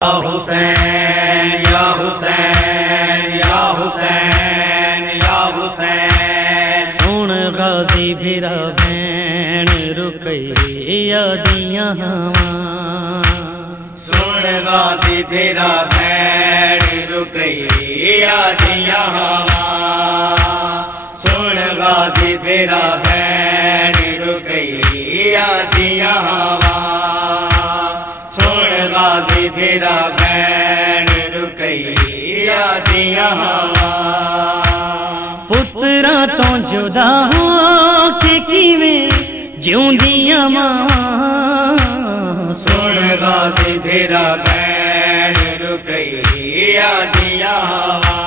हुसैन या हुसैन या हुसैन या हुसैन। सुन गाजी भिरा भैन रुकैया दिया हवा। सुन गाजी भिरा भैन रुकैया दिया हवा। सुन गाजी भिरा भैन रुकैया दिया हवा। सुन गाजी भिरा भैन रुकैया दिया हवा। पुत्रा तो जुदा हो के किवें जिउंदियां मां। सुन गाजी भिरा भैन रुकैया दिया हवा।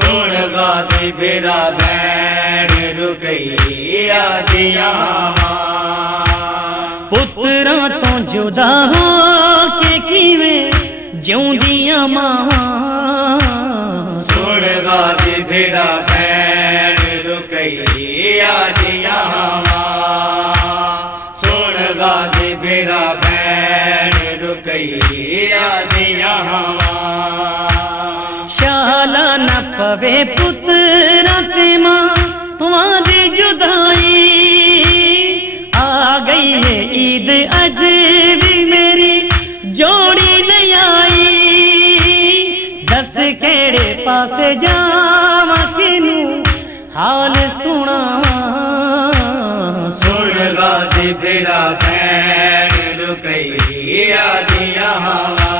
सुन गाजी भिरा भैन रुकैया दिया हवा। पुत्रा तो जुदा हो के किवें जिउंदियां मां। सुन गाजी भिरा भैन रुकैया दिया हवा। सुन गाजी भिरा भैन रुकैया दिया हवा। शाला न पवे पुत्रा ते मां वादी जुदाई। आ गई है ईद अज भी मेरी जोड़ी नहीं आई। दस केड़े पासे जावा किनू हाल सुना। सुन गाजी भिरा भैन रुकैया दिया हवा।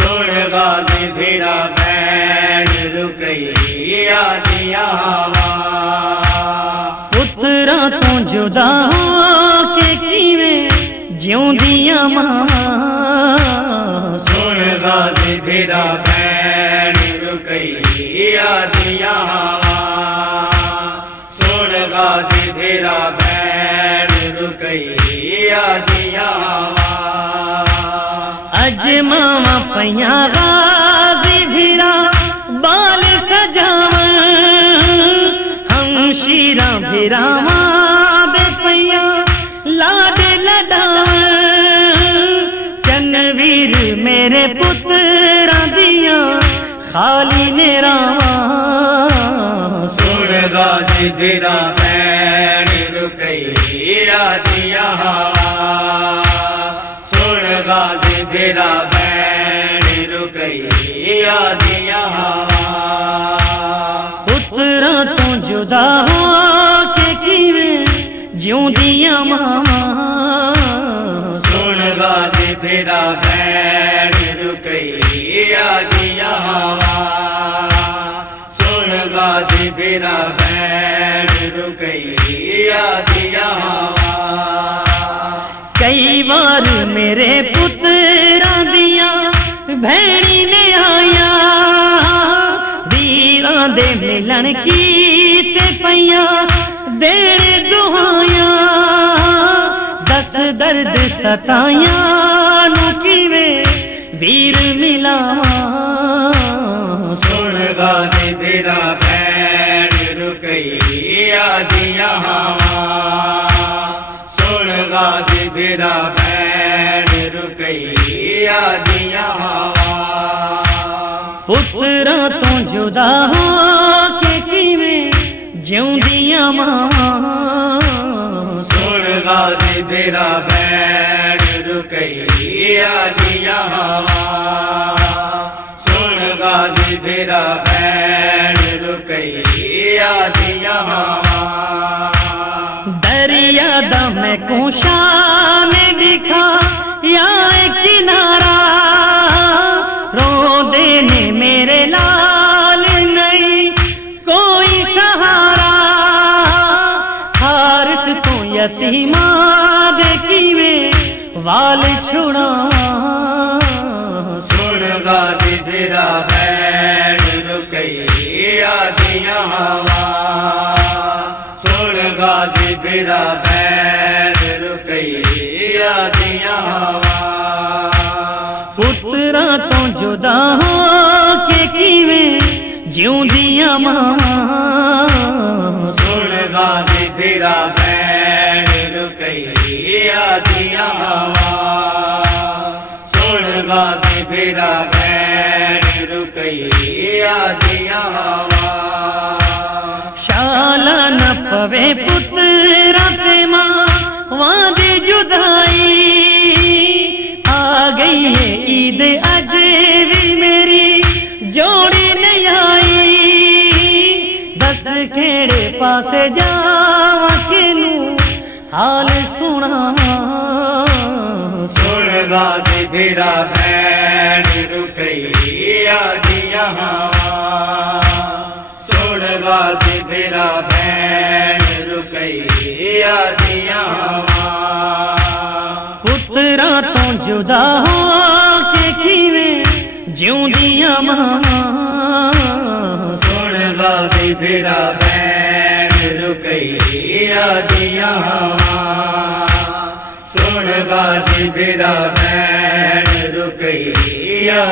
सुन गाजी भिरा भैन रुकैया दिया हवा। पुत्रा तो जुदा हो के किवें जिउंदियां मां। सुन गाजी भिरा भैन रुकैया दिया हवा। सुन गाजी भिरा भैन रुकैया दिया हवा। अज मावा पया गाजी भिरा बाल सजावन। हम शीरा भिरावा दे पया लाडे लडावन। चनवीर मेरे पुत्रा दिया खाली ने रावा। सुन गाजी भिरा भैन रुकैया दिया हवा। सुन गाजी भिरा भैन रुकैया दिया हवा। पुत्रा तो जुदा हो के किवें जिउंदियां मां। सुन गाजी भिरा भैन रुकैया दिया हवा। सुन गाजी भिरा भैन रुकैया दिया हवा। कई बार मेरे पुत्रा दिया भैनी ने आया। वीरां दे मिलन कीते पया देने दुहाया। दस दर्द सताया नू किवें वीर मिलावा। सुन गाजी भिरा भैन रुकैया दिया हवा। सुन गाजी भिरा भैन रुकैया दिया हवा। पुत्रा तो जुदा हो के किवें जिउंदियां मां। सुन गाजी भिरा भैन रुकैया दिया हवा। सुन गाजी भिरा भैन रुकैया दिया हवा। दरिया दा मैं को शान दिखा या किनारा। रो देने मेरे लाल नहीं कोई सहारा। हारिस तो यतीमा दे किवें वाल छुड़ा। सुन गाजी भिरा भैन रुकैया दिया हवा। सुन गाजी भिरा भैन रुकैया दिया हवा। पुत्रा तो जुदा हो के किवें जिउंदियां मां। सुन गाजी भिरा भैन रुकैया दिया हवा। गाजी फिरा भैन रुकैया दिया हवा। शाला न पवे पुत्रा ते मां वादी जुदाई, आ गई है ईद अज भी मेरी जोड़ी नहीं आई। दस केड़े पासे जावा किनू हाल सुना। सुन गाजी फिरा भैन रुकैया दिया हवा। सुन गाजी फिरा भैन रुकैया दिया हवा। पुत्रा तो जुदा हो के किवें जिउंदियां मां। सुन गाजी फिरा भैन रुकैया दिया हवा। सुन गाजी फिरा भैन रुकैया